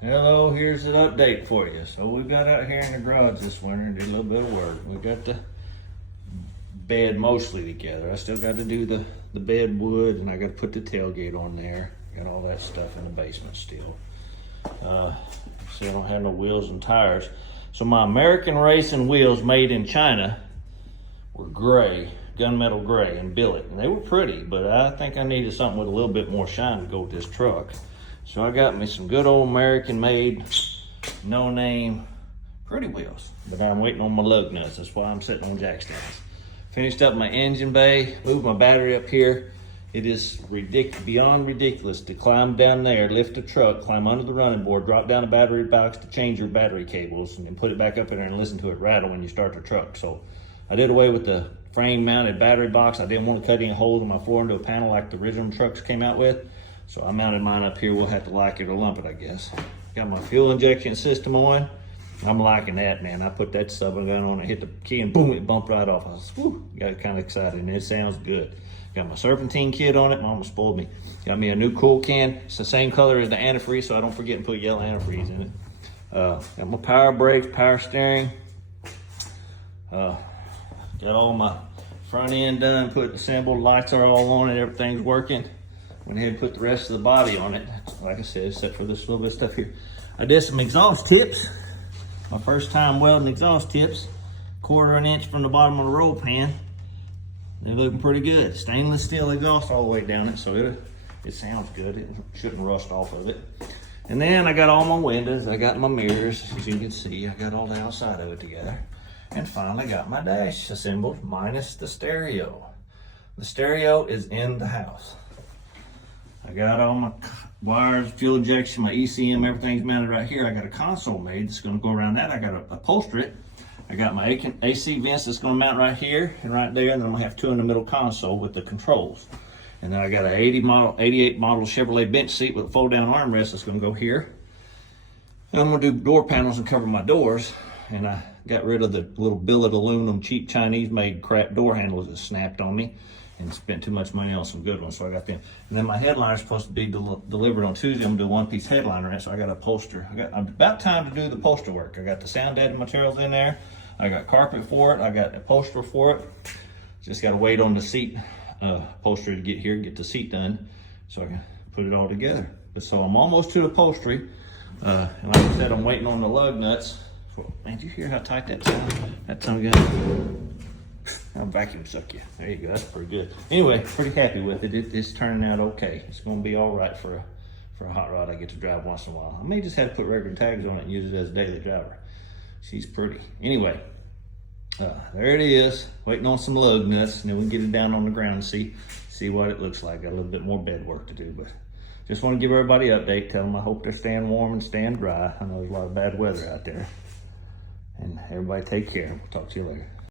Hello, here's an update for you. So we got out here in the garage this winter and did a little bit of work. We got the bed mostly together. I still got to do the bed wood, and I got to put the tailgate on there. Got all that stuff in the basement still. See, I don't have no wheels and tires. So my American Racing wheels made in China were gray, gunmetal gray and billet. And they were pretty, but I think I needed something with a little bit more shine to go with this truck. So I got me some good old American made, no name, pretty wheels. But I'm waiting on my lug nuts. That's why I'm sitting on jack stands. Finished up my engine bay, moved my battery up here. It is beyond ridiculous to climb down there, lift the truck, climb under the running board, drop down the battery box to change your battery cables, and then put it back up in there and listen to it rattle when you start the truck. So I did away with the frame mounted battery box. I didn't want to cut any holes in my floor into a panel like the original trucks came out with. So I mounted mine up here. We'll have to like it or lump it, I guess. Got my fuel injection system on. I'm liking that, man. I put that sub gun on, I hit the key and boom, it bumped right off. I was, whew, got kind of excited and it sounds good. Got my serpentine kit on it. Mama spoiled me. Got me a new cool can. It's the same color as the antifreeze, so I don't forget and put yellow antifreeze in it. Got my power brakes, power steering. Got all my front end done, put assembled, lights are all on it, everything's working. Went ahead and put the rest of the body on it. Like I said, except for this little bit of stuff here. I did some exhaust tips. My first time welding exhaust tips. 1/4 inch from the bottom of the roll pan. They're looking pretty good. Stainless steel exhaust all the way down it, so it sounds good. It shouldn't rust off of it. And then I got all my windows. I got my mirrors, as you can see. I got all the outside of it together. And finally got my dash assembled, minus the stereo. The stereo is in the house. I got all my wires, fuel injection, my ECM, everything's mounted right here. I got a console made that's gonna go around that. I got to upholster it. I got my AC vents that's gonna mount right here and right there, and then I'm gonna have 2 in the middle console with the controls. And then I got an 88 model Chevrolet bench seat with a fold down armrest that's gonna go here. And I'm gonna do door panels and cover my doors. And I got rid of the little billet aluminum cheap Chinese made crap door handles that snapped on me and spent too much money on some good ones, so I got them. And then my headliner is supposed to be delivered on Tuesday. I'm gonna do a one-piece headliner in it, so I got a poster. I'm about time to do the poster work. I got the sound deadening materials in there. I got carpet for it. I got a poster for it. Just gotta wait on the seat poster to get here, get the seat done, so I can put it all together. But so I'm almost to the upholstery. And like I said, I'm waiting on the lug nuts. Man, did you hear how tight that sounds? That tongue gun. I'll vacuum suck you. There you go, that's pretty good. Anyway, pretty happy with it. It's turning out okay. It's gonna be all right for a hot rod I get to drive once in a while. I may just have to put regular tags on it and use it as a daily driver. She's pretty. Anyway, there it is. Waiting on some lug nuts, and then we can get it down on the ground and see what it looks like. Got a little bit more bed work to do, but just want to give everybody an update. Tell them I hope they're staying warm and staying dry. I know there's a lot of bad weather out there. And everybody take care. We'll talk to you later.